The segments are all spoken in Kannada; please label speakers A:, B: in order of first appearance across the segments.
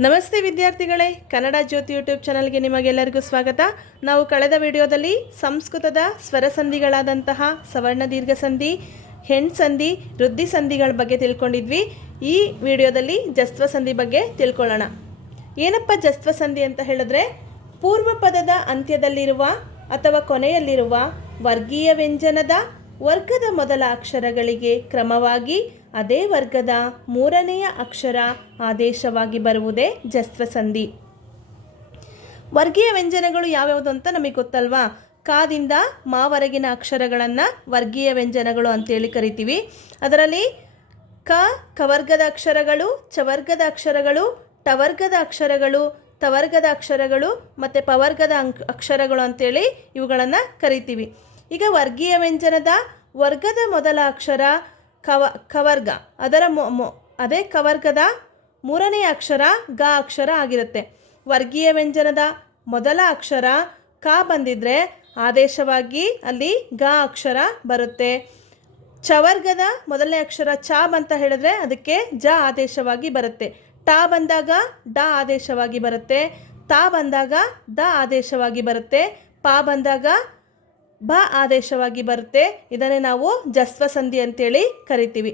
A: ನಮಸ್ತೆ ವಿದ್ಯಾರ್ಥಿಗಳೇ, ಕನ್ನಡ ಜ್ಯೋತಿ ಯೂಟ್ಯೂಬ್ ಚಾನಲ್ಗೆ ನಿಮಗೆಲ್ಲರಿಗೂ ಸ್ವಾಗತ. ನಾವು ಕಳೆದ ವಿಡಿಯೋದಲ್ಲಿ ಸಂಸ್ಕೃತದ ಸ್ವರ ಸಂಧಿಗಳಾದಂತಹ ಸವರ್ಣ ದೀರ್ಘ ಸಂಧಿ, ಹೆಣ್ ಸಂಧಿ ವೃದ್ಧಿ ಸಂಧಿಗಳ ಬಗ್ಗೆ ತಿಳ್ಕೊಂಡಿದ್ವಿ. ಈ ವಿಡಿಯೋದಲ್ಲಿ ಜಸ್ತ್ವ ಸಂಧಿ ಬಗ್ಗೆ ತಿಳ್ಕೊಳ್ಳೋಣ. ಏನಪ್ಪ ಜಸ್ತ್ವ ಸಂಧಿ ಅಂತ ಹೇಳಿದ್ರೆ ಪೂರ್ವ ಪದದ ಅಂತ್ಯದಲ್ಲಿರುವ ಅಥವಾ ಕೊನೆಯಲ್ಲಿರುವ ವರ್ಗೀಯ ವ್ಯಂಜನದ ವರ್ಗದ ಮೊದಲ ಅಕ್ಷರಗಳಿಗೆ ಕ್ರಮವಾಗಿ ಅದೇ ವರ್ಗದ ಮೂರನೆಯ ಅಕ್ಷರ ಆದೇಶವಾಗಿ ಬರುವುದೇ ಜಸ್ವಸಂಧಿ ವರ್ಗೀಯ ವ್ಯಂಜನಗಳು ಯಾವ್ಯಾವುದು ಅಂತ ನಮಗೆ ಗೊತ್ತಲ್ವಾ? ಕಾದಿಂದ ಮಾವರೆಗಿನ ಅಕ್ಷರಗಳನ್ನು ವರ್ಗೀಯ ವ್ಯಂಜನಗಳು ಅಂತೇಳಿ ಕರಿತೀವಿ. ಅದರಲ್ಲಿ ಕ, ಕವರ್ಗದ ಅಕ್ಷರಗಳು, ಚವರ್ಗದ ಅಕ್ಷರಗಳು, ಟವರ್ಗದ ಅಕ್ಷರಗಳು, ತವರ್ಗದ ಅಕ್ಷರಗಳು ಮತ್ತು ಪವರ್ಗದ ಅಂಕ್, ಅಕ್ಷರಗಳು ಅಂತೇಳಿ ಇವುಗಳನ್ನು ಕರಿತೀವಿ. ಈಗ ವರ್ಗೀಯ ವ್ಯಂಜನದ ವರ್ಗದ ಮೊದಲ ಅಕ್ಷರ ಕವ, ಕವರ್ಗ. ಅದರ ಮೊ ಅದೇ ಕವರ್ಗದ ಮೂರನೇ ಅಕ್ಷರ ಗ ಅಕ್ಷರ ಆಗಿರುತ್ತೆ. ವರ್ಗೀಯ ವ್ಯಂಜನದ ಮೊದಲ ಅಕ್ಷರ ಕ ಬಂದಿದ್ರೆ ಆದೇಶವಾಗಿ ಅಲ್ಲಿ ಗ ಅಕ್ಷರ ಬರುತ್ತೆ. ಚವರ್ಗದ ಮೊದಲನೇ ಅಕ್ಷರ ಚ ಅಂತ ಹೇಳಿದ್ರೆ ಅದಕ್ಕೆ ಜ ಆದೇಶವಾಗಿ ಬರುತ್ತೆ. ಟ ಬಂದಾಗ ಡ ಆದೇಶವಾಗಿ ಬರುತ್ತೆ. ತ ಬಂದಾಗ ದ ಆದೇಶವಾಗಿ ಬರುತ್ತೆ. ಪ ಬಂದಾಗ ಬ ಆದೇಶವಾಗಿ ಬರುತ್ತೆ. ಇದನ್ನೇ ನಾವು ಜಸ್ವ ಸಂಧಿ ಅಂತೇಳಿ ಕರಿತೀವಿ.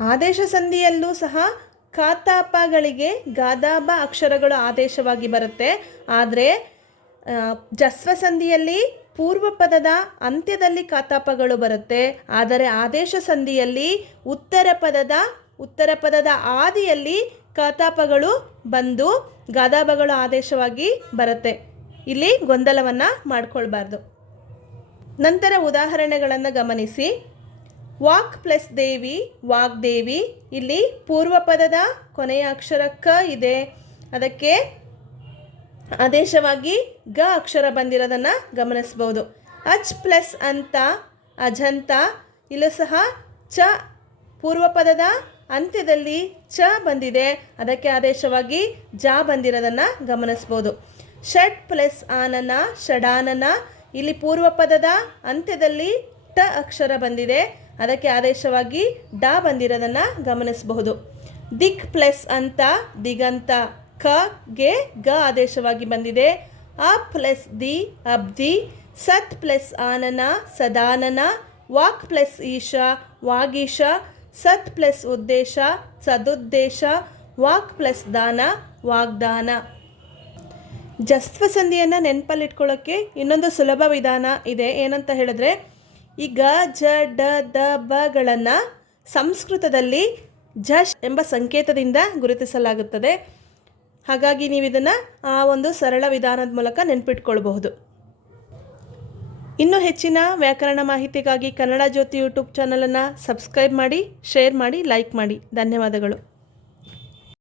A: ಆದೇಶ ಸಂಧಿಯಲ್ಲೂ ಸಹ ಕಾತಾಪಗಳಿಗೆ ಗಾದಾಬ ಅಕ್ಷರಗಳು ಆದೇಶವಾಗಿ ಬರುತ್ತೆ. ಆದರೆ ಜಸ್ವ ಸಂಧಿಯಲ್ಲಿ ಪೂರ್ವ ಪದದ ಅಂತ್ಯದಲ್ಲಿ ಕಾತಾಪಗಳು ಬರುತ್ತೆ. ಆದರೆ ಆದೇಶ ಸಂಧಿಯಲ್ಲಿ ಉತ್ತರ ಪದದ ಉತ್ತರ ಪದದ ಆದಿಯಲ್ಲಿ ಕಾತಾಪಗಳು ಬಂದು ಗಾದಾಬಗಳು ಆದೇಶವಾಗಿ ಬರುತ್ತೆ. ಇಲ್ಲಿ ಗೊಂದಲವನ್ನು ಮಾಡಿಕೊಳ್ಬಾರ್ದು. ನಂತರ ಉದಾಹರಣೆಗಳನ್ನು ಗಮನಿಸಿ. ವಾಕ್ ಪ್ಲಸ್ ದೇವಿ ವಾಗ್ದೇವಿ ಇಲ್ಲಿ ಪೂರ್ವ ಪದದ ಕೊನೆಯ ಅಕ್ಷರ ಕ ಇದೆ. ಅದಕ್ಕೆ ಆದೇಶವಾಗಿ ಗ ಅಕ್ಷರ ಬಂದಿರೋದನ್ನು ಗಮನಿಸ್ಬೋದು. ಅಚ್ ಪ್ಲಸ್ ಅಂತ, ಅಜಂತ. ಇಲ್ಲೂ ಸಹ ಚ ಪೂರ್ವ ಪದದ ಅಂತ್ಯದಲ್ಲಿ ಚ ಬಂದಿದೆ. ಅದಕ್ಕೆ ಆದೇಶವಾಗಿ ಜ ಬಂದಿರೋದನ್ನು ಗಮನಿಸ್ಬೋದು. ಷಟ್ ಪ್ಲಸ್ ಆನನ, ಷಡಾನನ. ಇಲ್ಲಿ ಪೂರ್ವ ಪದದ ಅಂತ್ಯದಲ್ಲಿ ಟ ಅಕ್ಷರ ಬಂದಿದೆ. ಅದಕ್ಕೆ ಆದೇಶವಾಗಿ ಡ ಬಂದಿರೋದನ್ನು ಗಮನಿಸಬಹುದು. ದಿಕ್ ಪ್ಲಸ್ ಅಂತ, ದಿಗಂತ ಕ ಗೆ ಗ ಆದೇಶವಾಗಿ ಬಂದಿದೆ. ಅ ಪ್ಲಸ್ ದಿ, ಅಬ್ದಿ. ಸತ್ ಪ್ಲಸ್ ಆನನ, ಸದಾನನ. ವಾಕ್ ಪ್ಲಸ್ ಈಶ, ವಾಗೀಶ. ಸತ್ ಪ್ಲಸ್ ಉದ್ದೇಶ, ಸದುದ್ದೇಶ. ವಾಕ್ ಪ್ಲಸ್ ದಾನ, ವಾಗ್ದಾನ. ಜಸ್ತ್ವ ಸಂಧಿಯನ್ನು ನೆನಪಲ್ಲಿಟ್ಕೊಳ್ಳೋಕ್ಕೆ ಇನ್ನೊಂದು ಸುಲಭ ವಿಧಾನ ಇದೆ. ಏನಂತ ಹೇಳಿದ್ರೆ ಈ ಗ ಜ, ಡ, ದ ಬಗಳನ್ನು ಸಂಸ್ಕೃತದಲ್ಲಿ ಜಶ್ ಎಂಬ ಸಂಕೇತದಿಂದ ಗುರುತಿಸಲಾಗುತ್ತದೆ. ಹಾಗಾಗಿ ನೀವು ಇದನ್ನು ಆ ಒಂದು ಸರಳ ವಿಧಾನದ ಮೂಲಕ ನೆನಪಿಟ್ಕೊಳ್ಬಹುದು. ಇನ್ನೂ ಹೆಚ್ಚಿನ ವ್ಯಾಕರಣ ಮಾಹಿತಿಗಾಗಿ ಕನ್ನಡ ಜ್ಯೋತಿ ಯೂಟ್ಯೂಬ್ ಚಾನಲನ್ನು ಸಬ್ಸ್ಕ್ರೈಬ್ ಮಾಡಿ, ಶೇರ್ ಮಾಡಿ, ಲೈಕ್ ಮಾಡಿ. ಧನ್ಯವಾದಗಳು.